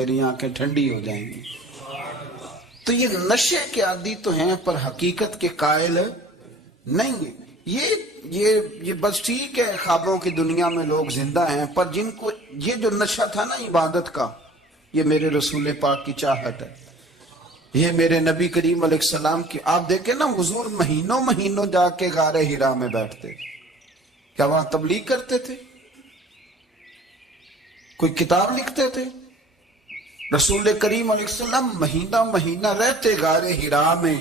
میری آنکھیں ٹھنڈی ہو جائیں گی۔ تو یہ نشے کے عادی تو ہیں پر حقیقت کے قائل نہیں ہیں۔ یہ بس ٹھیک ہے، خوابوں کی دنیا میں لوگ زندہ ہیں، پر جن کو یہ جو نشہ تھا نا عبادت کا، یہ میرے رسول پاک کی چاہت ہے، یہ میرے نبی کریم علیہ السلام کی۔ آپ دیکھیں نا، حضور مہینوں مہینوں جا کے غار حرا میں بیٹھتے، کیا وہاں تبلیغ کرتے تھے؟ کوئی کتاب لکھتے تھے؟ رسول کریم علیہ السلام مہینہ مہینہ رہتے غار حرا میں،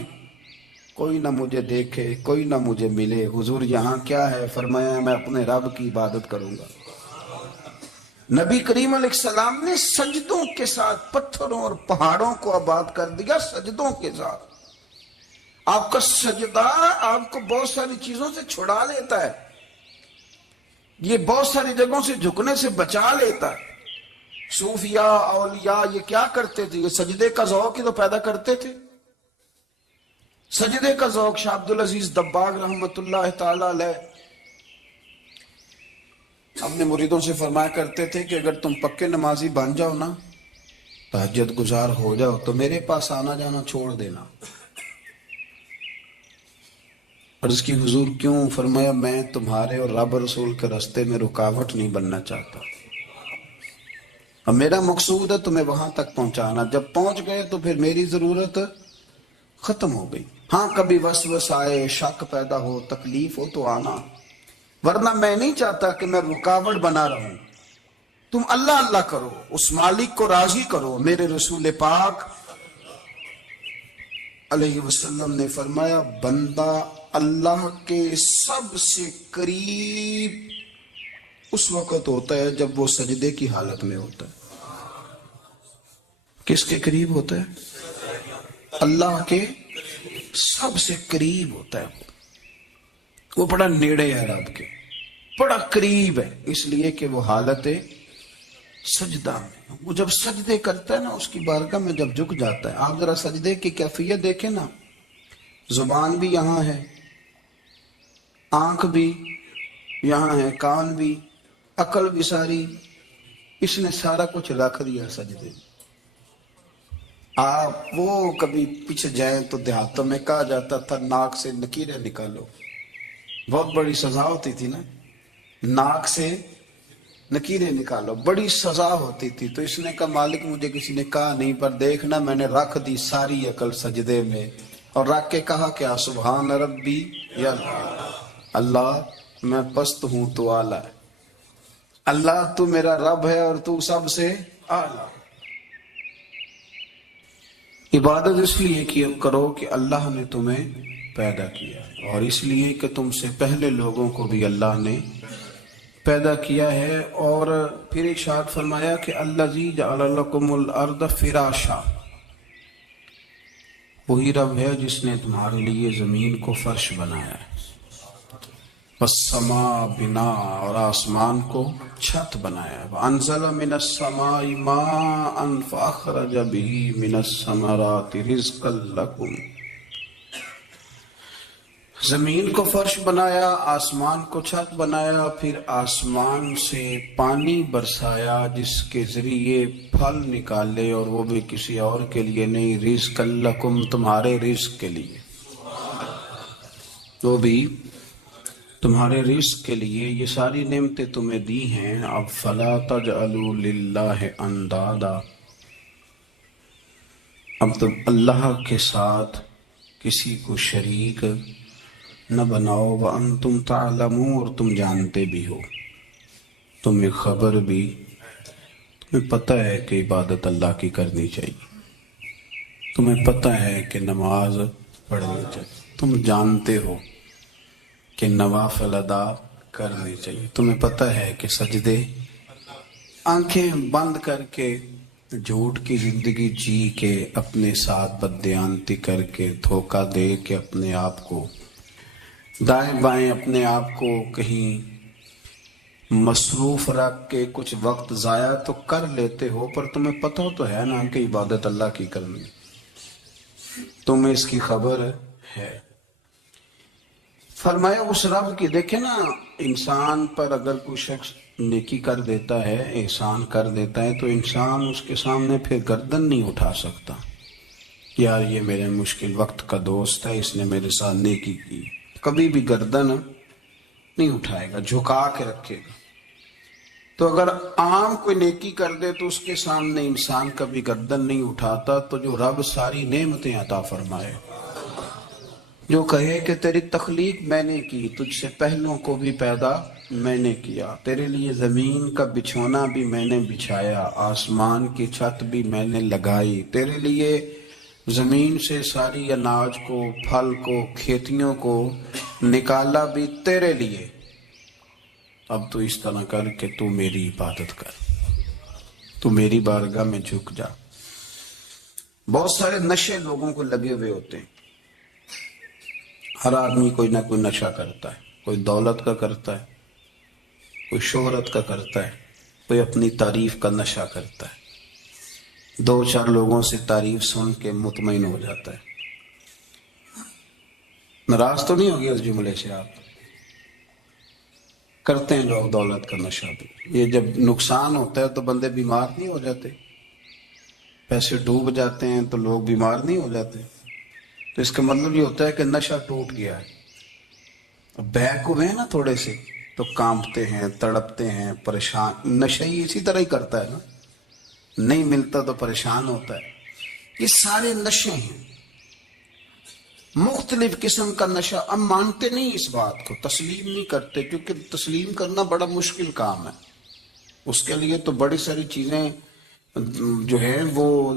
کوئی نہ مجھے دیکھے، کوئی نہ مجھے ملے۔ حضور یہاں کیا ہے؟ فرمایا میں اپنے رب کی عبادت کروں گا۔ نبی کریم علیہ السلام نے سجدوں کے ساتھ پتھروں اور پہاڑوں کو آباد کر دیا، سجدوں کے ساتھ۔ آپ کا سجدہ آپ کو بہت ساری چیزوں سے چھڑا لیتا ہے، یہ بہت ساری جگہوں سے جھکنے سے بچا لیتا ہے۔ صوفیاء اولیاء یہ کیا کرتے تھے؟ یہ سجدے کا ذوق ہی تو پیدا کرتے تھے، سجدے کا ذوق۔ شاہ عبدالعزیز دباغ رحمت اللہ تعالی علیہ اپنے مریدوں سے فرمایا کرتے تھے کہ اگر تم پکے نمازی بن جاؤ نا، تہجد گزار ہو جاؤ، تو میرے پاس آنا جانا چھوڑ دینا۔ عرض کی حضور کیوں؟ فرمایا میں تمہارے اور رب رسول کے راستے میں رکاوٹ نہیں بننا چاہتا، اب میرا مقصود ہے تمہیں وہاں تک پہنچانا۔ جب پہنچ گئے تو پھر میری ضرورت ختم ہو گئی۔ ہاں کبھی وسوس آئے، شک پیدا ہو، تکلیف ہو تو آنا، ورنہ میں نہیں چاہتا کہ میں رکاوٹ بنا رہوں۔ تم اللہ اللہ کرو، اس مالک کو راضی کرو۔ میرے رسول پاک علیہ وسلم نے فرمایا بندہ اللہ کے سب سے قریب اس وقت ہوتا ہے جب وہ سجدے کی حالت میں ہوتا ہے۔ کس کے قریب ہوتا ہے؟ اللہ کے سب سے قریب ہوتا ہے، وہ بڑا نیڑے ہے رب کے، بڑا قریب ہے، اس لیے کہ وہ حالت سجدہ میں۔ وہ جب سجدے کرتا ہے نا، اس کی بارگاہ میں جب جھک جاتا ہے، آپ ذرا سجدے کی کیفیت دیکھیں نا، زبان بھی یہاں ہے، آنکھ بھی یہاں ہے، کان بھی، عقل بھی ساری، اس نے سارا کچھ رکھ دیا سجدے۔ آپ وہ کبھی پیچھے جائیں تو دیہاتوں میں کہا جاتا تھا ناک سے نکیریں نکالو، بہت بڑی سزا ہوتی تھی نا، ناک سے نکیریں نکالو، بڑی سزا ہوتی تھی۔ تو اس نے کہا مالک مجھے کسی نے کہا نہیں، پر دیکھنا میں نے رکھ دی ساری عقل سجدے میں، اور رکھ کے کہا کیا؟ سبحان ربی یا اللہ میں پست ہوں تو اعلیٰ ہے، اللہ تو میرا رب ہے اور تو سب سے اعلیٰ۔ عبادت اس لیے کیا کرو کہ اللہ نے تمہیں پیدا کیا، اور اس لیے کہ تم سے پہلے لوگوں کو بھی اللہ نے پیدا کیا ہے۔ اور پھر ارشاد فرمایا کہ الذی جعل لکم الارض فراشا، وہی رب ہے جس نے تمہارے لیے زمین کو فرش بنایا ہے، والسماء بنا، اور آسمان کو چھت بنایا ہے، وانزل من السماء ماء فاخرج به من الثمرات رزقا لکم، زمین کو فرش بنایا، آسمان کو چھت بنایا، پھر آسمان سے پانی برسایا جس کے ذریعے پھل نکالے، اور وہ بھی کسی اور کے لیے نہیں، رزقا لکم، تمہارے رزق کے لیے، وہ بھی تمہارے رزق کے لیے۔ یہ ساری نعمتیں تمہیں دی ہیں، اب فلا تجعلوا للہ اندادا، اب تم اللہ کے ساتھ کسی کو شریک نہ بناؤ، وانتم تعلمون، اور تم جانتے بھی ہو، تمہیں خبر بھی، تمہیں پتہ ہے کہ عبادت اللہ کی کرنی چاہیے، تمہیں پتہ ہے کہ نماز پڑھنی چاہیے، تم جانتے ہو کہ نوافل ادا کرنی چاہیے، تمہیں پتہ ہے کہ سجدے آنکھیں بند کر کے جھوٹ کی زندگی جی کے، اپنے ساتھ بددیانتی کر کے، دھوکہ دے کے، اپنے آپ کو دائیں بائیں، اپنے آپ کو کہیں مصروف رکھ کے کچھ وقت ضائع تو کر لیتے ہو، پر تمہیں پتہ تو ہے نا کہ عبادت اللہ کی کرنی، تمہیں اس کی خبر ہے۔ فرمایا اس رب کی، دیکھیں نا، انسان پر اگر کوئی شخص نیکی کر دیتا ہے، احسان کر دیتا ہے، تو انسان اس کے سامنے پھر گردن نہیں اٹھا سکتا، یار یہ میرے مشکل وقت کا دوست ہے، اس نے میرے ساتھ نیکی کی، کبھی بھی گردن نہیں اٹھائے گا، جھکا کے رکھے گا۔ تو اگر عام کوئی نیکی کر دے تو اس کے سامنے انسان کبھی گردن نہیں اٹھاتا، تو جو رب ساری نعمتیں عطا فرمائے، جو کہے کہ تیری تخلیق میں نے کی، تجھ سے پہلوں کو بھی پیدا میں نے کیا، تیرے لیے زمین کا بچھونا بھی میں نے بچھایا، آسمان کی چھت بھی میں نے لگائی، تیرے لیے زمین سے ساری اناج کو، پھل کو، کھیتیوں کو نکالا بھی تیرے لیے، اب تو اس طرح کر کہ تو میری عبادت کر، تو میری بارگاہ میں جھک جا۔ بہت سارے نشے لوگوں کو لگے ہوئے ہوتے ہیں، ہر آدمی کوئی نہ کوئی نشہ کرتا ہے، کوئی دولت کا کرتا ہے، کوئی شہرت کا کرتا ہے، کوئی اپنی تعریف کا نشہ کرتا ہے، دو چار لوگوں سے تعریف سن کے مطمئن ہو جاتا ہے۔ ناراض تو نہیں ہوگی اس جملے سے آپ؟ کرتے ہیں لوگ دولت کا نشہ بھی، یہ جب نقصان ہوتا ہے تو بندے بیمار نہیں ہو جاتے، پیسے ڈوب جاتے ہیں تو لوگ بیمار نہیں ہو جاتے، تو اس کا مطلب یہ ہوتا ہے کہ نشہ ٹوٹ گیا ہے۔ اب بیک ہوئے ہیں نا تھوڑے سے تو کانپتے ہیں، تڑپتے ہیں، پریشان، نشہ ہی اسی طرح ہی کرتا ہے نا، نہیں ملتا تو پریشان ہوتا ہے۔ یہ سارے نشے ہیں، مختلف قسم کا نشہ۔ ہم مانتے نہیں اس بات کو، تسلیم نہیں کرتے، کیونکہ تسلیم کرنا بڑا مشکل کام ہے، اس کے لیے تو بڑی ساری چیزیں جو ہے وہ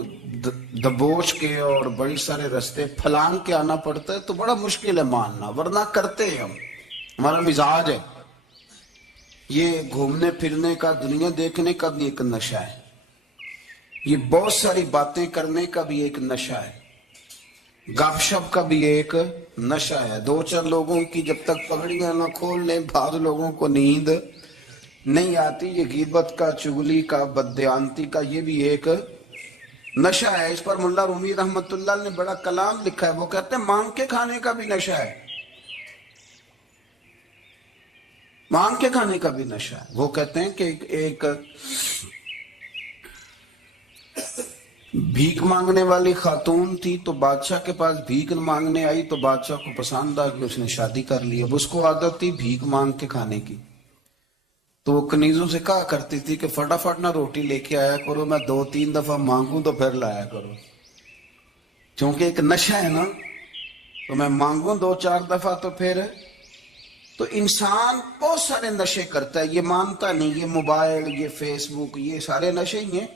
دبوچ کے اور بڑی سارے رستے پھلانگ کے آنا پڑتا ہے، تو بڑا مشکل ہے ماننا، ورنہ کرتے ہیں ہم، ہمارا مزاج ہے۔ یہ گھومنے پھرنے کا، دنیا دیکھنے کا بھی ایک نشہ ہے، یہ بہت ساری باتیں کرنے کا بھی ایک نشہ ہے، گپ شپ کا بھی ایک نشہ ہے۔ دو چار لوگوں کی جب تک پگڑیاں نہ کھول لیں، بعض لوگوں کو نیند نہیں آتی، یہ غیبت کا، چغلی کا، بددیانتی کا، یہ بھی ایک نشہ ہے۔ اس پر ملا رومی رحمت اللہ نے بڑا کلام لکھا ہے، وہ کہتے ہیں مانگ کے کھانے کا بھی نشہ ہے، مانگ کے کھانے کا بھی نشہ ہے۔ وہ کہتے ہیں کہ ایک بھیک مانگنے والی خاتون تھی، تو بادشاہ کے پاس بھیک مانگنے آئی، تو بادشاہ کو پسند آ کہ اس نے شادی کر لی۔ اب اس کو عادت تھی بھیک مانگ کے کھانے کی، تو وہ کنیزوں سے کہا کرتی تھی کہ فٹافٹ نہ روٹی لے کے آیا کرو، میں 2-3 دفعہ مانگوں تو پھر لایا کرو، چونکہ ایک نشہ ہے نا، تو میں مانگوں 2-4 دفعہ تو پھر۔ تو انسان بہت سارے نشے کرتا ہے، یہ مانتا نہیں، یہ موبائل، یہ فیس بک، یہ سارے نشے ہی ہیں۔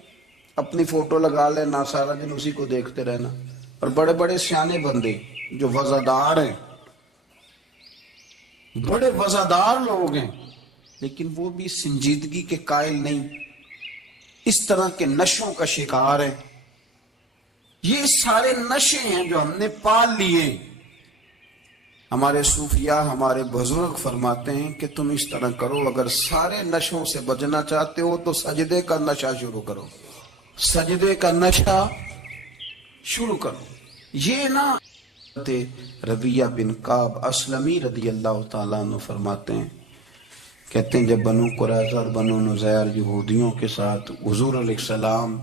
اپنی فوٹو لگا لینا، سارا دن اسی کو دیکھتے رہنا، اور بڑے بڑے سیانے بندے جو وزادار ہیں، بڑے وزادار لوگ ہیں، لیکن وہ بھی سنجیدگی کے قائل نہیں، اس طرح کے نشوں کا شکار ہیں۔ یہ سارے نشے ہیں جو ہم نے پال لیے۔ ہمارے صوفیاء، ہمارے بزرگ فرماتے ہیں کہ تم اس طرح کرو، اگر سارے نشوں سے بچنا چاہتے ہو تو سجدے کا نشہ شروع کرو، سجدے کا نشہ شروع کرو۔ یہ نا ربیہ بن کعب اسلمی رضی اللہ تعالیٰ عنہ فرماتے ہیں، کہتے ہیں جب بنو قریظہ اور بنو نذیر یہودیوں کے ساتھ حضور علیہ السلام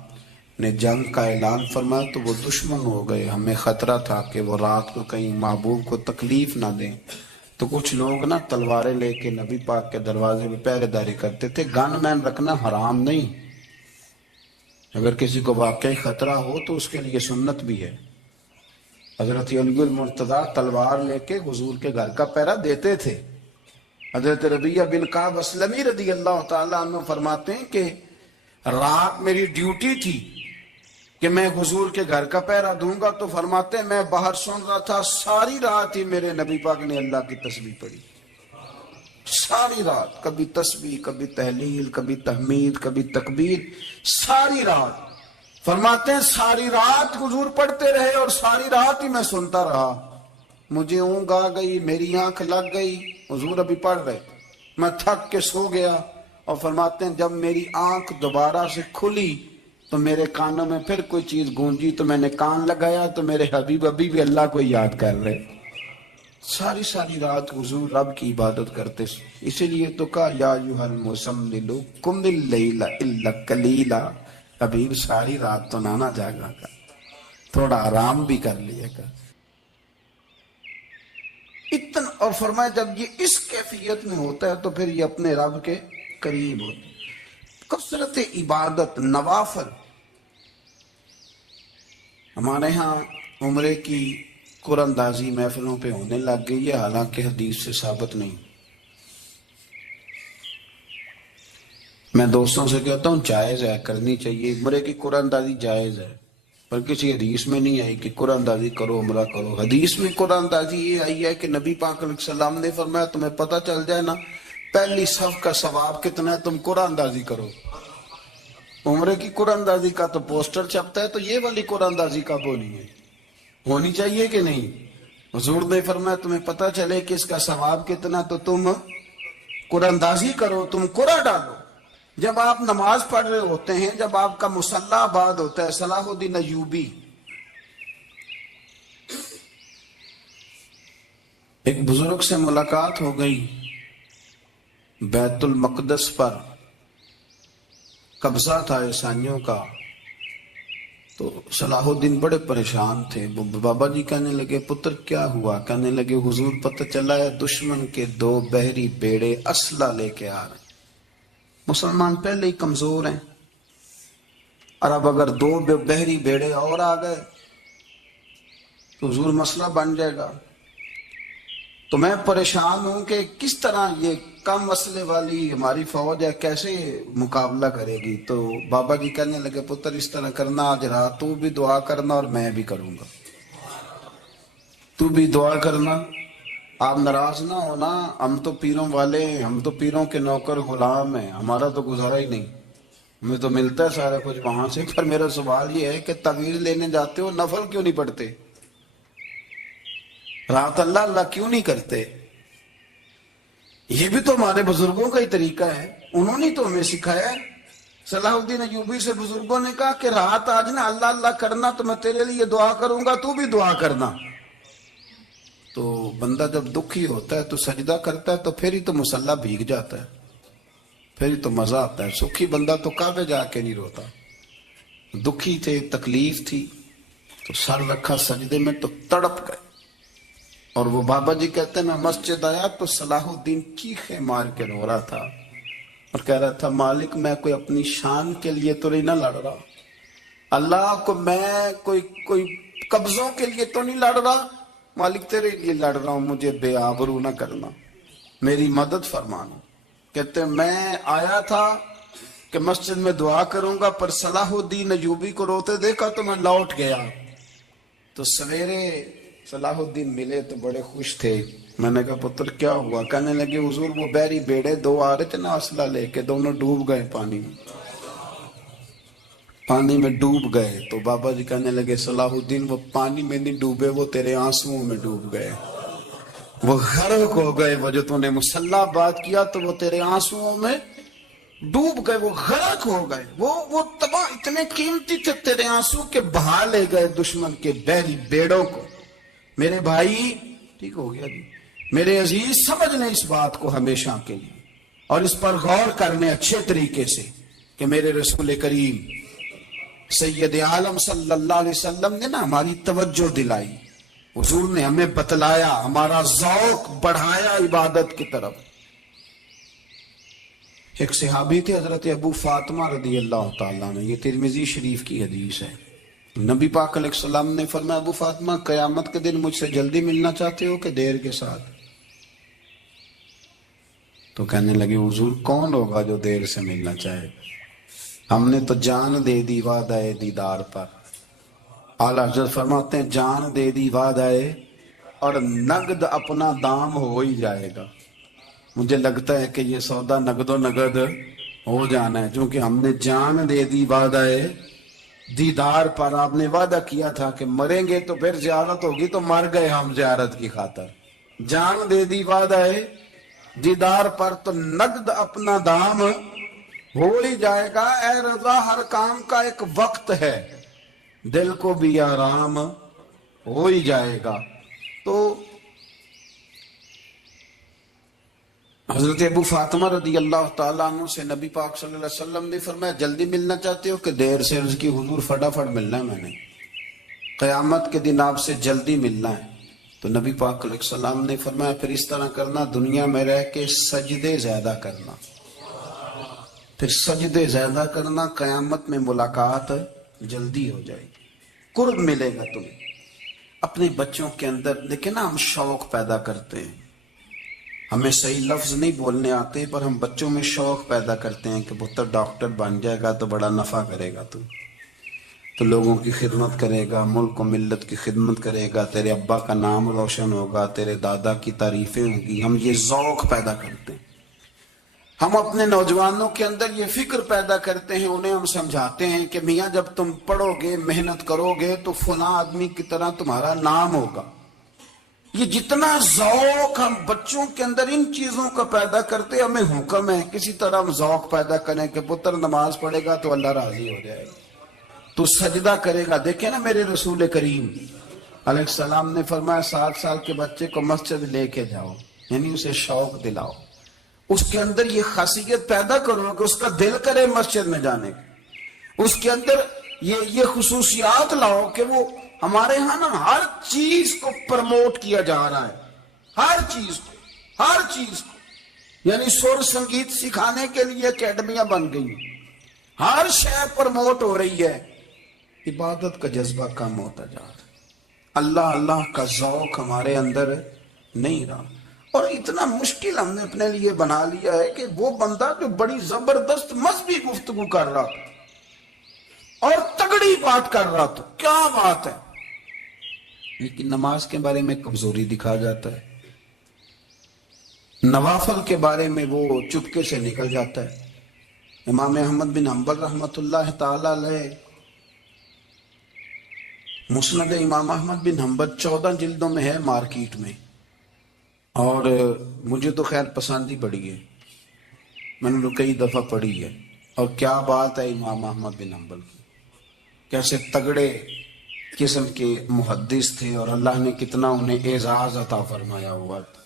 نے جنگ کا اعلان فرمایا تو وہ دشمن ہو گئے، ہمیں خطرہ تھا کہ وہ رات کو کہیں محبوب کو تکلیف نہ دیں، تو کچھ لوگ نا تلواریں لے کے نبی پاک کے دروازے پہ پہرے داری کرتے تھے۔ گن مین رکھنا حرام نہیں، اگر کسی کو واقعی خطرہ ہو تو اس کے لیے سنت بھی ہے۔ حضرت علی المرتضیٰ تلوار لے کے حضور کے گھر کا پہرا دیتے تھے۔ حضرت ربیہ بن کعب اسلمی رضی اللہ تعالیٰ عنہ فرماتے ہیں کہ رات میری ڈیوٹی تھی کہ میں حضور کے گھر کا پہرا دوں گا، تو فرماتے ہیں میں باہر سن رہا تھا، ساری رات ہی میرے نبی پاک نے اللہ کی تسبیح پڑھی، ساری رات، کبھی تسبیح، کبھی تحلیل، کبھی تحمید، کبھی تکبیر، ساری رات۔ فرماتے ہیں ساری رات حضور پڑھتے رہے اور ساری رات ہی میں سنتا رہا، مجھے اونگ آ گئی، میری آنکھ لگ گئی، حضور ابھی پڑھ رہے، میں تھک کے سو گیا، اور فرماتے ہیں جب میری آنکھ دوبارہ سے کھلی تو میرے کانوں میں پھر کوئی چیز گونجی، تو میں نے کان لگایا تو میرے حبیب ابھی بھی اللہ کو یاد کر رہے۔ ساری ساری رات حضور رب کی عبادت کرتے، اسی لیے تو کہا یا ایھا المزمل قم اللیل الا قلیلا، ابھی ساری رات تو نہ جاگا کر، تھوڑا آرام بھی کر لیا کر۔ اتنا، اور فرمایا جب یہ اس کیفیت میں ہوتا ہے تو پھر یہ اپنے رب کے قریب ہوتا ہے۔ کثرت عبادت، نوافل۔ ہمارے ہاں عمرے کی قرآن اندازی محفلوں پہ ہونے لگ گئی ہے، حالانکہ حدیث سے ثابت نہیں۔ میں دوستوں سے کہتا ہوں جائز ہے، کرنی چاہیے، عمرے کی قرآن اندازی جائز ہے، پر کسی حدیث میں نہیں آئی کہ قرآن اندازی کرو عمرہ کرو۔ حدیث میں قرآن اندازی یہ آئی ہے کہ نبی پاک علیہ السلام نے فرمایا تمہیں پتہ چل جائے نا پہلی صف کا ثواب کتنا ہے، تم قرآن اندازی کرو۔ عمرے کی قرآن اندازی کا تو پوسٹر چھپتا ہے، تو یہ والی قرآن اندازی کب ہونی ہے؟ ہونی چاہیے کہ نہیں؟ حضور نے فرمایا تمہیں پتہ چلے کہ اس کا ثواب کتنا تو تم قرآن اندازی کرو، تم قرآن ڈالو۔ جب آپ نماز پڑھ رہے ہوتے ہیں، جب آپ کا مصلی آباد ہوتا ہے، صلاح الدین ایوبی ایک بزرگ سے ملاقات ہو گئی، بیت المقدس پر قبضہ تھا عیسائیوں کا، تو صلاح الدین بڑے پریشان تھے۔ بابا جی کہنے لگے پتر کیا ہوا؟ کہنے لگے حضور پتہ چلا ہے دشمن کے 2 بحری بیڑے اسلحہ لے کے آ رہے ہیں، مسلمان پہلے ہی کمزور ہیں، اور اب اگر 2 بحری بیڑے اور آ گئے تو حضور مسئلہ بن جائے گا۔ تو میں پریشان ہوں کہ کس طرح یہ کم اسلحے والی ہماری فوج ہے کیسے مقابلہ کرے گی۔ تو بابا جی کہنے لگے پتر اس طرح کرنا، آج رات تو بھی دعا کرنا اور میں بھی کروں گا، تو بھی دعا کرنا، آپ ناراض نہ ہونا، ہم تو پیروں والے ہیں، ہم تو پیروں کے نوکر غلام ہیں، ہمارا تو گزارا ہی نہیں، ہمیں تو ملتا ہے سارا کچھ وہاں سے۔ پر میرا سوال یہ ہے کہ تعویذ لینے جاتے ہو نفل کیوں نہیں پڑھتے؟ رات اللہ اللہ کیوں نہیں کرتے؟ یہ بھی تو ہمارے بزرگوں کا ہی طریقہ ہے، انہوں نے تو ہمیں سکھایا ہے۔ صلاح الدین ایوبی سے بزرگوں نے کہا کہ رات آج نا اللہ اللہ کرنا، تو میں تیرے لیے دعا کروں گا، تو بھی دعا کرنا۔ تو بندہ جب دکھی ہوتا ہے تو سجدہ کرتا ہے، تو پھر ہی تو مصلی بھیگ جاتا ہے، پھر ہی تو مزہ آتا ہے۔ سکھی بندہ تو کعبے جا کے نہیں روتا، دکھی تھے، تکلیف تھی، تو سر رکھا سجدے میں تو تڑپ گئے۔ اور وہ بابا جی کہتے ہیں میں مسجد آیا تو صلاح الدین چیخیں مار کے رو رہا تھا اور کہہ رہا تھا مالک میں کوئی اپنی شان کے لیے تو نہیں نہ لڑ رہا، اللہ کو میں کوئی قبضوں کے لیے تو نہیں لڑ رہا، مالک تیرے لیے لڑ رہا ہوں، مجھے بے آبرو نہ کرنا، میری مدد فرمانا۔ کہتے ہیں میں آیا تھا کہ مسجد میں دعا کروں گا، پر صلاح الدین ایوبی کو روتے دیکھا تو میں لوٹ گیا۔ تو سویرے صلاح الدین ملے تو بڑے خوش تھے۔ میں نے کہا پتر کیا ہوا؟ کہنے لگے حضور وہ بحری بیڑے 2 آ رہے تھے نا اسلحہ لے کے، دونوں ڈوب گئے پانی میں ڈوب گئے۔ تو بابا جی کہنے لگے صلاح الدین وہ پانی میں نہیں ڈوبے، وہ تیرے آنسوؤں میں ڈوب گئے، وہ غرق ہو گئے، وہ جو تو نے مصلی بات کیا تو وہ تیرے آنسوؤں میں ڈوب گئے، وہ غرق ہو گئے، وہ تباہ، اتنے قیمتی تھے تیرے آنسو کے بہا لے گئے دشمن کے بحری بیڑوں کو۔ میرے بھائی ٹھیک ہو گیا جی، میرے عزیز سمجھ لیں اس بات کو ہمیشہ کے لیے، اور اس پر غور کرنے اچھے طریقے سے کہ میرے رسول کریم سید عالم صلی اللہ علیہ وسلم نے نا ہماری توجہ دلائی، حضور نے ہمیں بتلایا، ہمارا ذوق بڑھایا عبادت کی طرف۔ ایک صحابی تھے حضرت ابو فاطمہ رضی اللہ تعالیٰ عنہ، یہ ترمذی شریف کی حدیث ہے۔ نبی پاک علیہ السلام نے فرمایا ابو فاطمہ قیامت کے دن مجھ سے جلدی ملنا چاہتے ہو کہ دیر کے ساتھ؟ تو کہنے لگے حضور کون ہوگا جو دیر سے ملنا چاہے، ہم نے تو جان دے دی وعدہ دیدار پر۔ اعلیٰ حضرت فرماتے ہیں جان دے دی وعدہ اور نقد اپنا دام ہو ہی جائے گا۔ مجھے لگتا ہے کہ یہ سودا نقد و نقد ہو جانا ہے، چونکہ ہم نے جان دے دی وعدہ دیدار پر۔ آپ نے وعدہ کیا تھا کہ مریں گے تو پھر زیارت ہوگی، تو مر گئے ہم زیارت کی خاطر۔ جان دے دی وعدہ دیدار پر تو نقد اپنا دام ہو ہی جائے گا۔ اے رضا ہر کام کا ایک وقت ہے، دل کو بھی آرام ہو ہی جائے گا۔ تو حضرت ابو فاطمہ رضی اللہ تعالیٰ عنہ سے نبی پاک صلی اللہ علیہ وسلم نے فرمایا جلدی ملنا چاہتے ہو کہ دیر سے؟ عرض کی حضور فٹافٹ ملنا ہے، میں نے قیامت کے دن آپ سے جلدی ملنا ہے۔ تو نبی پاک علیہ السلام نے فرمایا پھر اس طرح کرنا، دنیا میں رہ کے سجدے زیادہ کرنا، پھر سجدے زیادہ کرنا، قیامت میں ملاقات جلدی ہو جائے گی، قرب ملے گا تمہیں۔ اپنے بچوں کے اندر دیکھیں نا، ہم شوق پیدا کرتے ہیں، ہمیں صحیح لفظ نہیں بولنے آتے پر ہم بچوں میں شوق پیدا کرتے ہیں کہ پتر ڈاکٹر بن جائے گا تو بڑا نفع کرے گا، تو لوگوں کی خدمت کرے گا، ملک و ملت کی خدمت کرے گا، تیرے ابا کا نام روشن ہوگا، تیرے دادا کی تعریفیں ہوں گی۔ ہم یہ ذوق پیدا کرتے ہیں، ہم اپنے نوجوانوں کے اندر یہ فکر پیدا کرتے ہیں، انہیں ہم سمجھاتے ہیں کہ میاں جب تم پڑھو گے، محنت کرو گے تو فلاں آدمی کی طرح تمہارا نام ہوگا۔ یہ جتنا ذوق ہم بچوں کے اندر ان چیزوں کا پیدا کرتے، ہمیں حکم ہے کسی طرح ہم ذوق پیدا کریں کہ پتر نماز پڑھے گا تو اللہ راضی ہو جائے گا، تو سجدہ کرے گا۔ دیکھیں نا میرے رسول کریم علیہ السلام نے فرمایا 7 سال کے بچے کو مسجد لے کے جاؤ، یعنی اسے شوق دلاؤ، اس کے اندر یہ خاصیت پیدا کرو کہ اس کا دل کرے مسجد میں جانے کا، اس کے اندر یہ خصوصیات لاؤ کہ وہ ہمارے ہاں نا ہر چیز کو پرموٹ کیا جا رہا ہے، ہر چیز کو، یعنی سر سنگیت سکھانے کے لیے اکیڈمیاں بن گئی، ہر شے پرموٹ ہو رہی ہے، عبادت کا جذبہ کم ہوتا جا رہا ہے، اللہ کا ذوق ہمارے اندر نہیں رہا۔ اور اتنا مشکل ہم نے اپنے لیے بنا لیا ہے کہ وہ بندہ جو بڑی زبردست مذہبی گفتگو کر رہا تھا اور تگڑی بات کر رہا تھا، کیا بات ہے، لیکن نماز کے بارے میں کمزوری دکھا جاتا ہے، نوافل کے بارے میں وہ چپکے سے نکل جاتا ہے۔ امام احمد بن حنبل رحمۃ اللہ تعالی علیہ، مسند امام احمد بن حنبل 14 جلدوں میں ہے مارکیٹ میں، اور مجھے تو خیر پسند ہی پڑی ہے، میں نے کئی دفعہ پڑھی ہے، اور کیا بات ہے امام احمد بن حنبل کی، کیسے تگڑے قسم کے محدث تھے، اور اللہ نے کتنا انہیں اعزاز عطا فرمایا ہوا تھا۔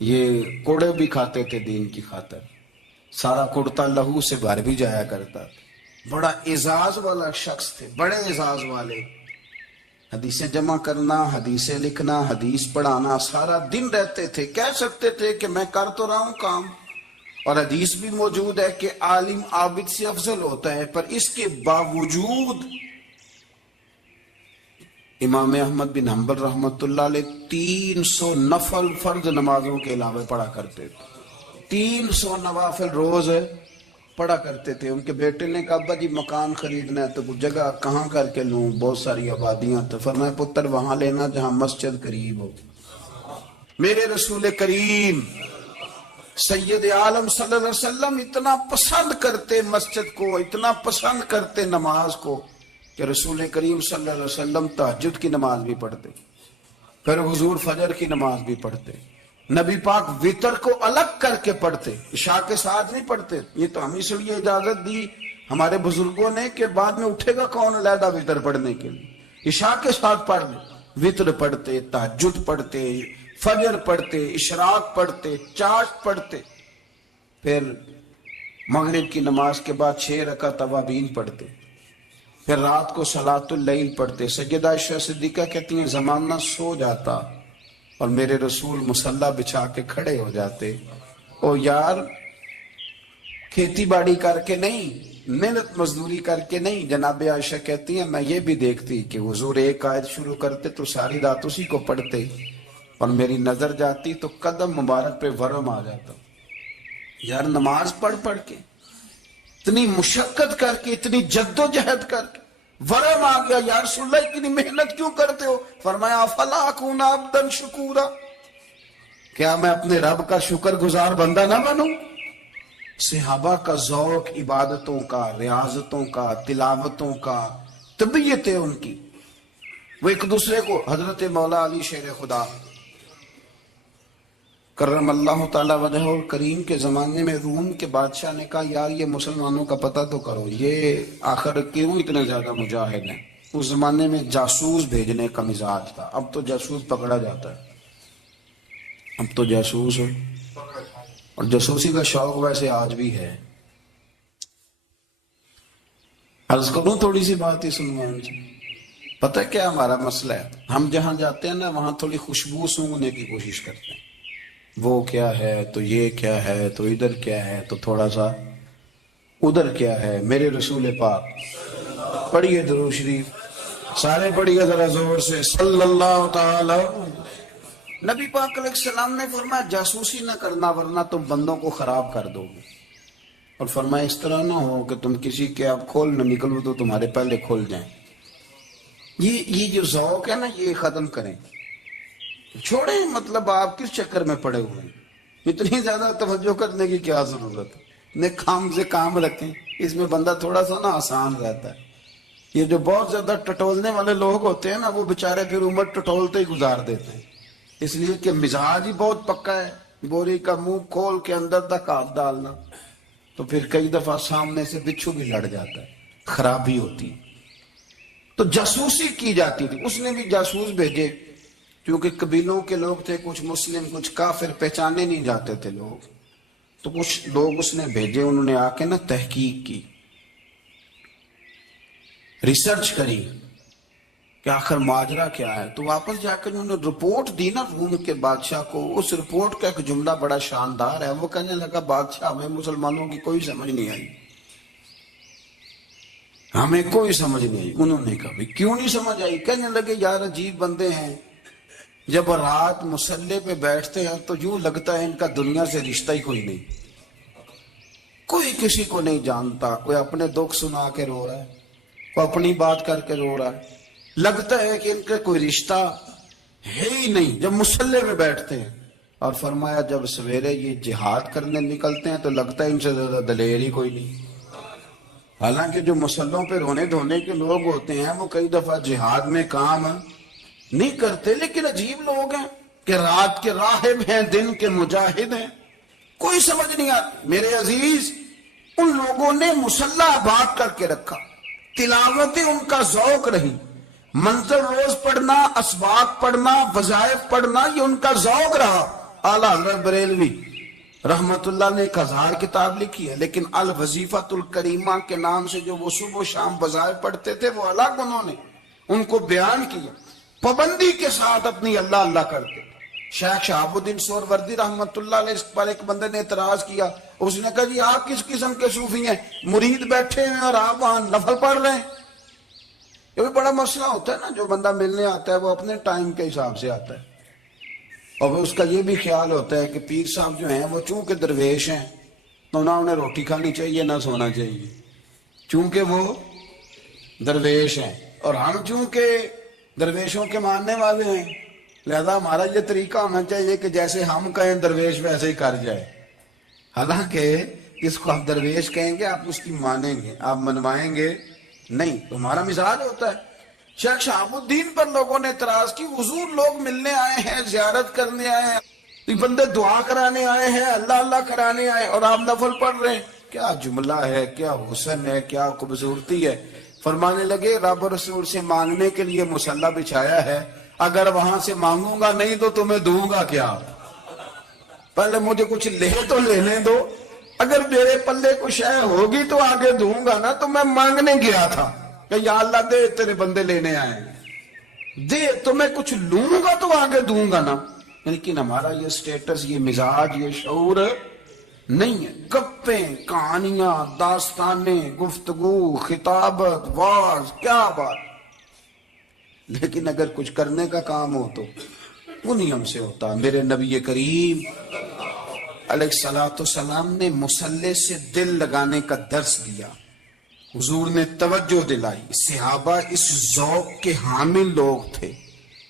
یہ کوڑے بھی کھاتے تھے دین کی خاطر، سارا کرتا لہو سے بھر بھی جایا کرتا تھا، بڑا اعزاز والا شخص تھے، بڑے اعزاز والے، حدیثیں جمع کرنا، حدیثیں لکھنا، حدیث پڑھانا، سارا دن رہتے تھے۔ کہہ سکتے تھے کہ میں کر تو رہا ہوں کام، اور حدیث بھی موجود ہے کہ عالم عابد سے افضل ہوتا ہے، پر اس کے باوجود امام احمد بن حنبل رحمۃ اللہ علیہ 300 نفل فرض نمازوں کے علاوہ پڑھا کرتے تھے، 300 نوافل روز پڑھا کرتے تھے۔ ان کے بیٹے نے کہا ابا جی مکان خریدنا ہے تو جگہ کہاں کر کے لوں، بہت ساری آبادیاں، تو فرمایا پتر وہاں لینا جہاں مسجد قریب ہو۔ میرے رسول کریم سید عالم صلی اللہ علیہ وسلم اتنا پسند کرتے مسجد کو، اتنا پسند کرتے نماز کو، کہ رسول کریم صلی اللہ علیہ وسلم تہجد کی نماز بھی پڑھتے، پھر حضور فجر کی نماز بھی پڑھتے، نبی پاک وتر کو الگ کر کے پڑھتے، عشاء کے ساتھ نہیں پڑھتے۔ یہ تو ہم اس لیے اجازت دی ہمارے بزرگوں نے کہ بعد میں اٹھے گا کون علیحدہ وتر پڑھنے کے لیے، عشاء کے ساتھ پڑھ لے۔ وتر پڑھتے، تہجد پڑھتے، فجر پڑھتے، اشراق پڑھتے، چاشت پڑھتے، پھر مغرب کی نماز کے بعد 6 رکعت اوابین پڑھتے، پھر رات کو صلاۃ اللیل پڑھتے۔ سیدہ عائشہ صدیقہ کہتی ہیں زمانہ سو جاتا اور میرے رسول مصلی بچھا کے کھڑے ہو جاتے، او یار کھیتی باڑی کر کے نہیں، محنت مزدوری کر کے نہیں۔ جناب عائشہ کہتی ہیں میں یہ بھی دیکھتی کہ حضور ایک آیت شروع کرتے تو ساری رات اسی کو پڑھتے، اور میری نظر جاتی تو قدم مبارک پہ ورم آ جاتا۔ یار نماز پڑھ پڑھ کے، اتنی مشقت کر کے، اتنی جد و جہد کر کے ورم آ گیا، یا رسول اللہ اتنی محنت کیوں کرتے ہو؟ فرمایا افلا اکون عبدا شکورا، کیا میں اپنے رب کا شکر گزار بندہ نہ بنوں؟ صحابہ کا ذوق عبادتوں کا، ریاضتوں کا، تلاوتوں کا، طبیعت ہے ان کی، وہ ایک دوسرے کو، حضرت مولا علی شیر خدا کرم اللہ تعالیٰ وجہ کریم کے زمانے میں روم کے بادشاہ نے کہا یار یہ مسلمانوں کا پتہ تو کرو، یہ آخر کیوں اتنے زیادہ مجاہد ہیں؟ اس زمانے میں جاسوس بھیجنے کا مزاج تھا، اب تو جاسوس پکڑا جاتا ہے، اب تو جاسوس اور جاسوسی کا شوق ویسے آج بھی ہے. عرض کروں تھوڑی سی بات ہی سنوان جی. پتہ کیا ہمارا مسئلہ ہے؟ ہم جہاں جاتے ہیں نا وہاں تھوڑی خوشبو سونگنے کی کوشش کرتے ہیں. وہ کیا ہے تو یہ کیا ہے تو ادھر کیا ہے تو تھوڑا سا ادھر کیا ہے. میرے رسول پاک پڑھیے درود شریف سارے پڑھیے ذرا زور سے صلی اللہ تعالی. نبی پاک علیہ السلام نے فرمایا جاسوسی نہ کرنا ورنہ تم بندوں کو خراب کر دو گے. اور فرمایا اس طرح نہ ہو کہ تم کسی کے آپ کھول نہ نکلو تو تمہارے پہلے کھول جائیں. یہ جو ذوق ہے نا یہ ختم کریں، چھوڑیں. مطلب آپ کس چکر میں پڑے ہوئے ہیں؟ اتنی زیادہ توجہ کرنے کی کیا ضرورت ہے؟ نیک کام سے کام رکھیں، اس میں بندہ تھوڑا سا نا آسان رہتا ہے. یہ جو بہت زیادہ ٹٹولنے والے لوگ ہوتے ہیں نا وہ بےچارے پھر عمر ٹٹولتے ہی گزار دیتے ہیں، اس لیے کہ مزاج ہی بہت پکا ہے. بوری کا منہ کھول کے اندر تک ہاتھ ڈالنا تو پھر کئی دفعہ سامنے سے بچھو بھی لڑ جاتا ہے، خرابی ہوتی. تو جاسوسی کی جاتی تھی. اس نے بھی جاسوس بھیجے کیونکہ قبیلوں کے لوگ تھے، کچھ مسلم کچھ کافر، پہچانے نہیں جاتے تھے لوگ. تو کچھ لوگ اس نے بھیجے، انہوں نے آ کے نا تحقیق کی، ریسرچ کری کہ آخر ماجرا کیا ہے. تو واپس جا کر انہوں نے رپورٹ دی نا روم کے بادشاہ کو. اس رپورٹ کا ایک جملہ بڑا شاندار ہے. وہ کہنے لگا بادشاہ ہمیں مسلمانوں کی کوئی سمجھ نہیں آئی، ہمیں کوئی سمجھ نہیں آئی. انہوں نے کہا کیوں نہیں سمجھ آئی؟ کہنے لگے یار عجیب بندے ہیں، جب رات مسلح پہ بیٹھتے ہیں تو یوں لگتا ہے ان کا دنیا سے رشتہ ہی کوئی نہیں، کوئی کسی کو نہیں جانتا. کوئی اپنے دکھ سنا کے رو رہا ہے، کوئی اپنی بات کر کے رو رہا ہے. لگتا ہے کہ ان کا کوئی رشتہ ہے ہی نہیں جب مسلح پہ بیٹھتے ہیں. اور فرمایا جب سویرے یہ جہاد کرنے نکلتے ہیں تو لگتا ہے ان سے زیادہ دلیر ہی کوئی نہیں. حالانکہ جو مسلحوں پہ رونے دھونے کے لوگ ہوتے ہیں وہ کئی دفعہ جہاد میں کام نہیں کرتے، لیکن عجیب لوگ ہیں کہ رات کے راہب ہیں، دن کے مجاہد ہیں، کوئی سمجھ نہیں آتی. میرے عزیز ان لوگوں نے مسلح آباد کر کے رکھا، تلاوتیں ان کا ذوق رہی، منظر روز پڑھنا، اسباق پڑھنا، وظائف پڑھنا، یہ ان کا ذوق رہا. اعلیٰ حضرت بریلوی رحمت اللہ نے 1000 کتاب لکھی ہے، لیکن الوظیفۃ الکریمہ کے نام سے جو وہ صبح و شام وظائف پڑھتے تھے وہ الگ انہوں نے ان کو بیان کیا، پابندی کے ساتھ اپنی اللہ اللہ کرتے. شیخ شہاب الدین سہروردی رحمت اللہ علیہ پر ایک بندے نے اعتراض کیا. اس نے کہا جی آپ کس قسم کے صوفی ہیں، مرید بیٹھے ہیں اور آپ وہاں نفل پڑھ رہے ہیں؟ یہ بھی بڑا مسئلہ ہوتا ہے نا. جو بندہ ملنے آتا ہے وہ اپنے ٹائم کے حساب سے آتا ہے، اور اس کا یہ بھی خیال ہوتا ہے کہ پیر صاحب جو ہیں وہ چونکہ درویش ہیں تو نہ انہیں روٹی کھانی چاہیے نہ سونا چاہیے، چونکہ وہ درویش ہیں. اور ہم چونکہ درویشوں کے ماننے والے ہیں لہذا ہمارا یہ طریقہ ہونا چاہیے کہ جیسے ہم کہیں درویش ویسے ہی کر جائے. حالانکہ اس کو آپ درویش کہیں گے آپ اس کی مانیں گے، آپ منوائیں گے نہیں. تو ہمارا مزاج ہوتا ہے. شیخ شہاب الدین پر لوگوں نے اعتراض کی، حضور لوگ ملنے آئے ہیں، زیارت کرنے آئے ہیں، یہ بندے دعا کرانے آئے ہیں، اللہ اللہ کرانے آئے اور آپ نفل پڑھ رہے ہیں. کیا جملہ ہے، کیا حسن ہے، کیا خوبصورتی ہے. فرمانے لگے رب رسول سے مانگنے کے لیے مصلی بچھایا ہے، اگر وہاں سے مانگوں گا نہیں تو تمہیں دوں گا کیا؟ پہلے مجھے کچھ لے تو لینے دو، اگر میرے پلے کچھ ہے ہوگی تو آگے دوں گا نا. تو میں مانگنے گیا تھا کہ یا اللہ دے تیرے بندے لینے آئے، دے تو میں کچھ لوں گا تو آگے دوں گا نا. لیکن ہمارا یہ سٹیٹس، یہ مزاج، یہ شعور نہیں ہے. گپیں، کہانیاں، داستانیں، گفتگو، خطابت، واز، کیا بات. لیکن اگر کچھ کرنے کا کام ہو تو وہ نہیں ہم سے ہوتا. میرے نبی کریم علیہ السلام نے مصلی سے دل لگانے کا درس دیا، حضور نے توجہ دلائی. صحابہ اس ذوق کے حامل لوگ تھے،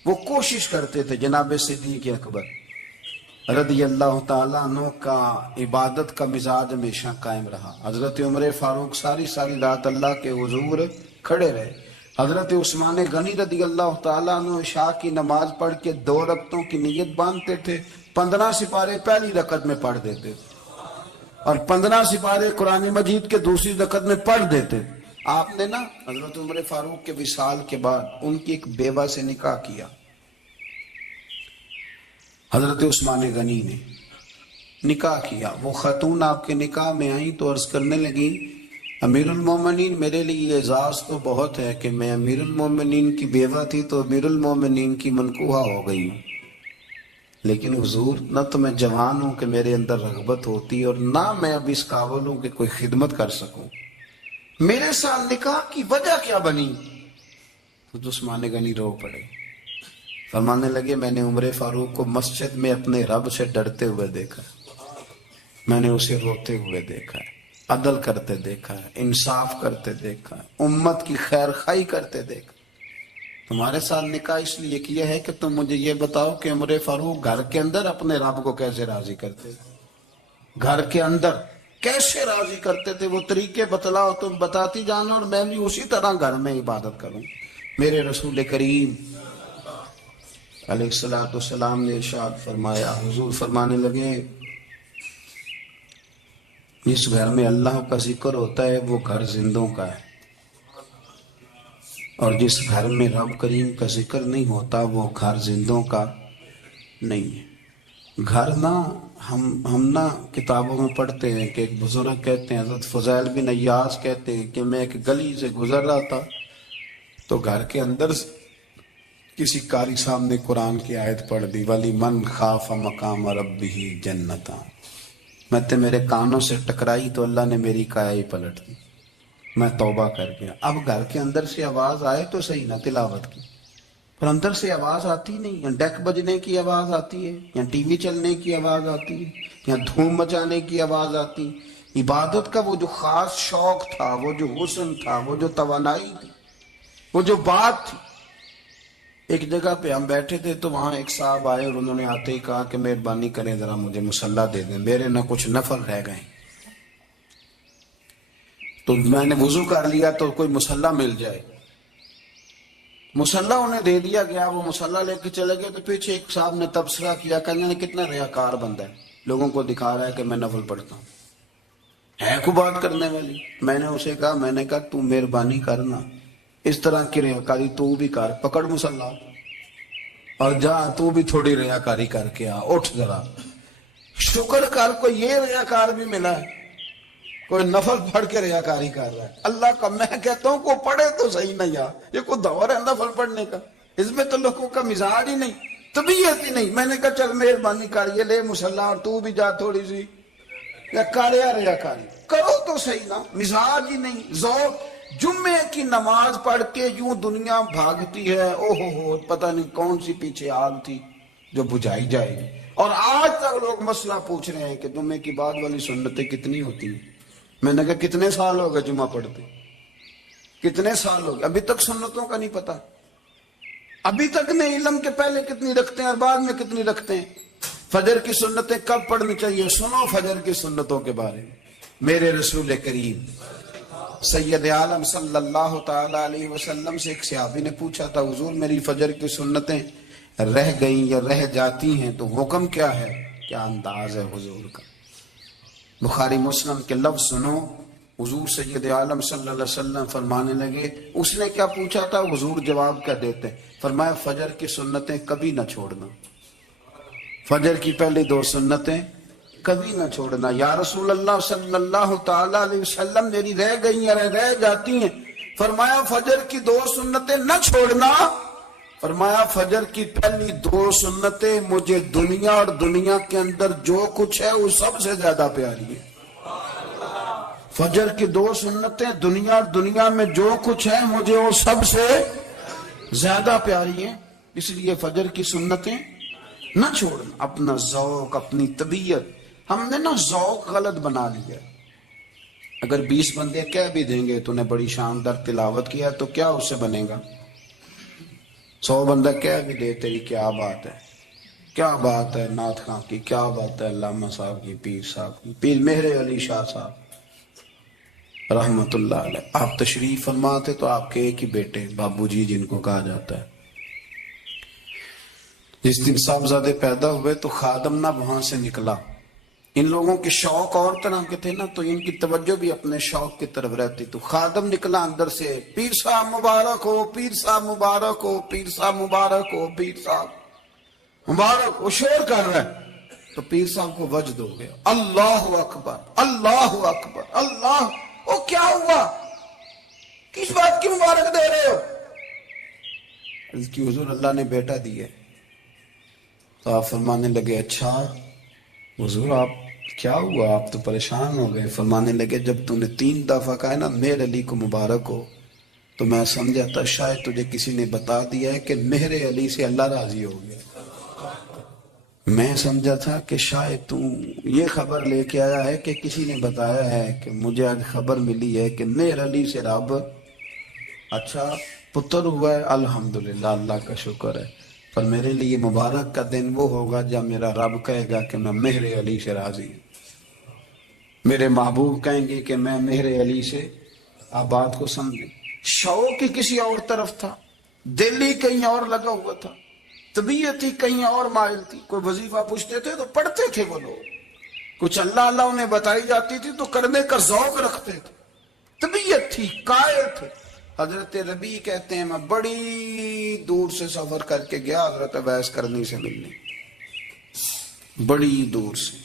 وہ کوشش کرتے تھے. جناب صدیق اکبر رضی اللہ تعالیٰ عنہ کا عبادت کا مزاج ہمیشہ قائم رہا. حضرت عمر فاروق ساری رات اللہ کے حضور کھڑے رہے. حضرت عثمان غنی رضی اللہ تعالیٰ عنہ عشاء کی نماز پڑھ کے 2 رکعتوں کی نیت باندھتے تھے، 15 سپارے پہلی رکعت میں پڑھ دیتے اور 15 سپارے قرآن مجید کے دوسری رکعت میں پڑھ دیتے. آپ نے نا حضرت عمر فاروق کے وصال کے بعد ان کی ایک بیوہ سے نکاح کیا، حضرت عثمان غنی نے. نکاح کیا. وہ خاتون آپ کے نکاح میں آئیں تو عرض کرنے لگیں امیر المومنین میرے لیے اعزاز تو بہت ہے کہ میں امیر المومنین کی بیوہ تھی تو امیر المومنین کی منکوحہ ہو گئی ہوں، لیکن حضور نہ تو میں جوان ہوں کہ میرے اندر رغبت ہوتی اور نہ میں اب اس قابل ہوں کہ کوئی خدمت کر سکوں، میرے ساتھ نکاح کی وجہ کیا بنی؟ تو عثمان غنی رو پڑے. فرمانے لگے میں نے عمر فاروق کو مسجد میں اپنے رب سے ڈرتے ہوئے دیکھا، میں نے اسے روتے ہوئے دیکھا ہے، عدل کرتے دیکھا ہے، انصاف کرتے دیکھا ہے، امت کی خیر خواہی کرتے دیکھا. تمہارے ساتھ نکاح اس لیے کیا ہے کہ تم مجھے یہ بتاؤ کہ عمر فاروق گھر کے اندر اپنے رب کو کیسے راضی کرتے تھے، گھر کے اندر کیسے راضی کرتے تھے، وہ طریقے بتلاؤ، تم بتاتی جانا اور میں بھی اسی طرح گھر میں عبادت کروں. میرے رسول کریم علیہ السلام نے ارشاد فرمایا، حضور فرمانے لگے جس گھر میں اللہ کا ذکر ہوتا ہے وہ گھر زندوں کا ہے، اور جس گھر میں رب کریم کا ذکر نہیں ہوتا وہ گھر زندوں کا نہیں ہے. گھر نہ ہم نہ کتابوں میں پڑھتے ہیں کہ ایک بزرگ کہتے ہیں، حضرت فضیل بن عیاض کہتے ہیں کہ میں ایک گلی سے گزر رہا تھا تو گھر کے اندر کسی قاری صاحب نے قرآن کی آیت پڑھ دی وَلِمَنْ خَافَ مَقَامَ رَبِّهِ جَنَّتَانِ. میں میرے کانوں سے ٹکرائی تو اللہ نے میری کایا ہی پلٹ دی، میں توبہ کر گیا. اب گھر کے اندر سے آواز آئے تو صحیح نہ تلاوت کی، پر اندر سے آواز آتی نہیں، یا ڈیک بجنے کی آواز آتی ہے، یا ٹی وی چلنے کی آواز آتی ہے، یا دھوم مچانے کی آواز آتی. عبادت کا وہ جو خاص شوق تھا، وہ جو حسن تھا، وہ جو توانائی تھی، وہ جو بات تھی. ایک جگہ پہ ہم بیٹھے تھے تو وہاں ایک صاحب آئے اور انہوں نے آتے ہی کہا کہ مہربانی کریں ذرا مجھے مصلی دے دیں، میرے نہ کچھ نفل رہ گئے. تو میں نے وضو کر لیا تو کوئی مصلی مل جائے، مصلی انہیں دے دیا گیا. وہ مصلی لے کے چلے گئے تو پیچھے ایک صاحب نے تبصرہ کیا، کہنے کتنا ریاکار بندہ ہے، لوگوں کو دکھا رہا ہے کہ میں نفل پڑھتا ہوں، ہے کو بات کرنے والی. میں نے اسے کہا، میں نے کہا تو مہربانی کرنا اس طرح کی ریاکاری تو بھی کر، پکڑ مصلی اور جا تو بھی تھوڑی ریاکاری کر کے آ، اٹھ ذرا شکر کر، کوئی یہ ریاکار بھی ملا ہے، کوئی نفل پڑھ کے ریاکاری کر رہا ہے. اللہ کا میں کہتا ہوں کو پڑھے تو صحیح نہیں، یہ کوئی دور ہے نفل پڑھنے کا؟ اس میں تو لوگوں کا مزاج ہی نہیں، طبیعت ہی نہیں. میں نے کہا چل مہربانی کر، یہ لے مصلی اور تو بھی جا تھوڑی سی یا کاریا ریاکاری کرو تو صحیح نا. مزاج ہی نہیں، ذوق. جمعے کی نماز پڑھ کے یوں دنیا بھاگتی ہے، اوہ پتہ نہیں کون سی پیچھے آگ تھی جو بجھائی جائے گی. اور آج تک لوگ مسئلہ پوچھ رہے ہیں کہ جمعے کی بعد والی سنتیں کتنی ہوتی ہیں. میں نے کہا کتنے سال ہو گئے جمعہ پڑھتے، کتنے سال ہو گئے، ابھی تک سنتوں کا نہیں پتا، ابھی تک نہیں علم کے پہلے کتنی رکھتے ہیں اور بعد میں کتنی رکھتے ہیں. فجر کی سنتیں کب پڑھنی چاہیے، سنو فجر کی سنتوں کے بارے میں. میرے رسول کریم سید عالم صلی اللہ تعالی علیہ وسلم سے ایک صحابی نے پوچھا تھا، حضور میری فجر کی سنتیں رہ گئیں یا رہ جاتی ہیں تو حکم کیا ہے؟ کیا انداز ہے حضور کا. بخاری مسلم کے لفظ سنو، حضور سید عالم صلی اللہ علیہ وسلم فرمانے لگے، اس نے کیا پوچھا تھا، حضور جواب کیا دیتے؟ فرمایا فجر کی سنتیں کبھی نہ چھوڑنا، فجر کی پہلی 2 سنتیں کبھی نہ چھوڑنا. یا رسول اللہ صلی اللہ تعالی علیہ وسلم میری رہ گئی یا رہ جاتی ہیں. فرمایا فجر کی 2 سنتیں نہ چھوڑنا. فرمایا فجر کی پہلی 2 سنتیں مجھے دنیا اور دنیا کے اندر جو کچھ ہے وہ سب سے زیادہ پیاری ہے. فجر کی 2 سنتیں دنیا اور دنیا میں جو کچھ ہے مجھے وہ سب سے زیادہ پیاری ہیں. اس لیے فجر کی سنتیں نہ چھوڑنا. اپنا ذوق، اپنی طبیعت، ہم نے نا ذوق غلط بنا لیا. اگر 20 بندے کہہ بھی دیں گے تو نے بڑی شاندار تلاوت کیا تو کیا اس سے بنے گا؟ 100 بندہ کہہ بھی دے تیری کیا بات ہے، کیا بات ہے نعت خاں کی، کیا بات ہے علامہ صاحب کی، پیر صاحب کی، پیر مہر علی شاہ صاحب رحمت اللہ علیہ. آپ تشریف فرما تھے تو آپ کے ایک ہی بیٹے بابو جی جن کو کہا جاتا ہے، جس دن صاحبزادے پیدا ہوئے تو خادم نہ وہاں سے نکلا. ان لوگوں کے شوق اور طرح کے تھے نا تو ان کی توجہ بھی اپنے شوق کی طرف رہتی. تو خادم نکلا اندر سے، پیر صاحب مبارک ہو، پیر صاحب مبارک ہو، پیر صاحب مبارک ہو، پیر صاحب مبارک ہو، شور کر رہا ہے. تو پیر صاحب کو وجد ہو گیا، اللہ اکبر اللہ اکبر اللہ، وہ کیا ہوا، کس بات کی مبارک دے رہے ہو؟ کہ حضور اللہ نے بیٹا دی ہے۔ تو آپ فرمانے لگے اچھا حضور آپ کیا ہوا، آپ تو پریشان ہو گئے۔ فرمانے لگے جب تو نے 3 دفعہ کہا نا مہر علی کو مبارک ہو، تو میں سمجھا تھا شاید تجھے کسی نے بتا دیا ہے کہ مہر علی سے اللہ راضی ہو گیا۔ میں سمجھا تھا کہ شاید تو یہ خبر لے کے آیا ہے کہ کسی نے بتایا ہے کہ مجھے آج خبر ملی ہے کہ مہر علی سے رب اچھا پتر ہوا ہے، الحمدللہ اللہ کا شکر ہے، پر میرے لیے مبارک کا دن وہ ہوگا جب میرا رب کہے گا کہ میں مہر علی سے راضی ہوں، میرے محبوب کہیں گے کہ میں مہر علی سے۔ آپ بات کو سمجھیں، شوق ہی کسی اور طرف تھا، دل ہی کہیں اور لگا ہوا تھا، طبیعت ہی کہیں اور مائل تھی۔ کوئی وظیفہ پوچھتے تھے تو پڑھتے تھے وہ لوگ، کچھ اللہ اللہ انہیں بتائی جاتی تھی تو کرنے کا ذوق رکھتے تھے، طبیعت تھی، قائل تھے۔ حضرت ربیع کہتے ہیں میں بڑی دور سے سفر کر کے گیا حضرت ویس کرنی سے ملنے، بڑی دور سے،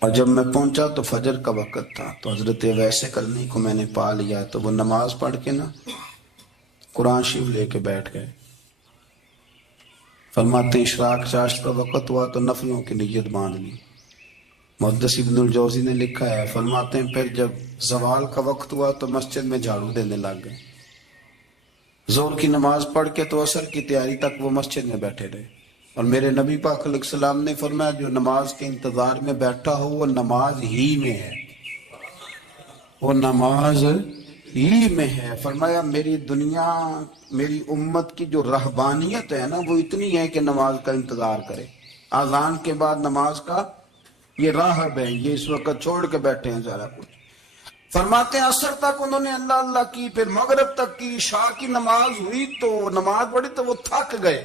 اور جب میں پہنچا تو فجر کا وقت تھا، تو حضرت ویس کرنی کو میں نے پا لیا، تو وہ نماز پڑھ کے نا قرآن شریف لے کے بیٹھ گئے۔ فرماتے ہیں اشراق چاشت کا وقت ہوا تو نفلوں کی نیت باندھ لی۔ محدث ابن الجوزی نے لکھا ہے، فرماتے ہیں پھر جب زوال کا وقت ہوا تو مسجد میں جھاڑو دینے لگ گئے، ظہر کی نماز پڑھ کے تو عصر کی تیاری تک وہ مسجد میں بیٹھے رہے، اور میرے نبی پاک علیہ السلام نے فرمایا جو نماز کے انتظار میں بیٹھا ہو وہ نماز ہی میں ہے، وہ نماز ہی میں ہے۔ فرمایا میری دنیا میری امت کی جو رہبانیت ہے نا وہ اتنی ہے کہ نماز کا انتظار کرے، اذان کے بعد نماز کا یہ راہب ہے، یہ اس وقت چھوڑ کے بیٹھے ہیں سارا کچھ۔ فرماتے ہیں عصر تک انہوں نے اللہ اللہ کی، پھر مغرب تک کی، عشاء کی نماز ہوئی تو نماز پڑھی تو وہ تھک گئے،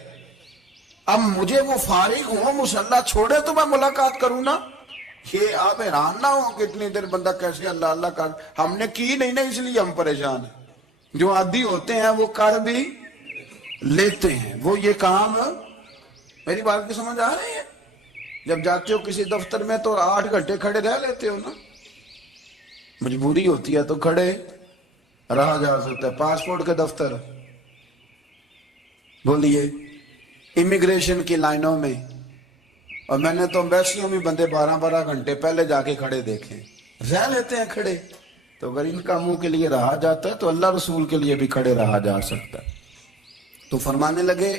اب مجھے وہ فارغ ہوں مصلی چھوڑے تو میں ملاقات کروں نا، یہ آپ حیران نہ ہو کہ اتنی دیر بندہ کیسے اللہ اللہ کر، ہم نے کی نہیں نا اس لیے ہم پریشان ہیں، جو عادی ہوتے ہیں وہ کر بھی لیتے ہیں، وہ یہ کام، میری بات کی سمجھ آ رہی ہے؟ جب جاتے ہو کسی دفتر میں تو 8 گھنٹے کھڑے رہ لیتے ہو نا، مجبوری ہوتی ہے تو کھڑے رہا جا سکتا ہے۔ پاسپورٹ کے دفتر بولیے، امیگریشن کی لائنوں میں، اور میں نے تو امبیسیوں میں بندے 12 گھنٹے پہلے جا کے کھڑے دیکھے، رہ لیتے ہیں کھڑے، تو اگر ان کاموں کے لیے رہا جاتا ہے تو اللہ رسول کے لیے بھی کھڑے رہا جا سکتا ہے۔ تو فرمانے لگے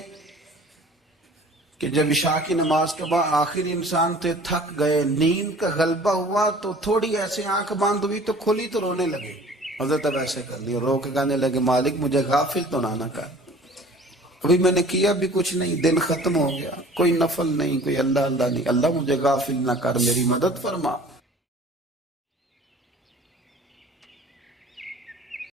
کہ جب عشاء کی نماز کے بعد آخری انسان تھے، تھک گئے، نیند کا غلبہ ہوا تو تھوڑی ایسے آنکھ بند ہوئی تو کھلی تو رونے لگے، حضرت اب ایسے کر لی، رو کے کہنے لگے مالک مجھے غافل تو نہ کر، ابھی میں نے کیا بھی کچھ نہیں، دن ختم ہو گیا، کوئی نفل نہیں، کوئی اللہ اللہ نہیں، اللہ مجھے غافل نہ کر، میری مدد فرما۔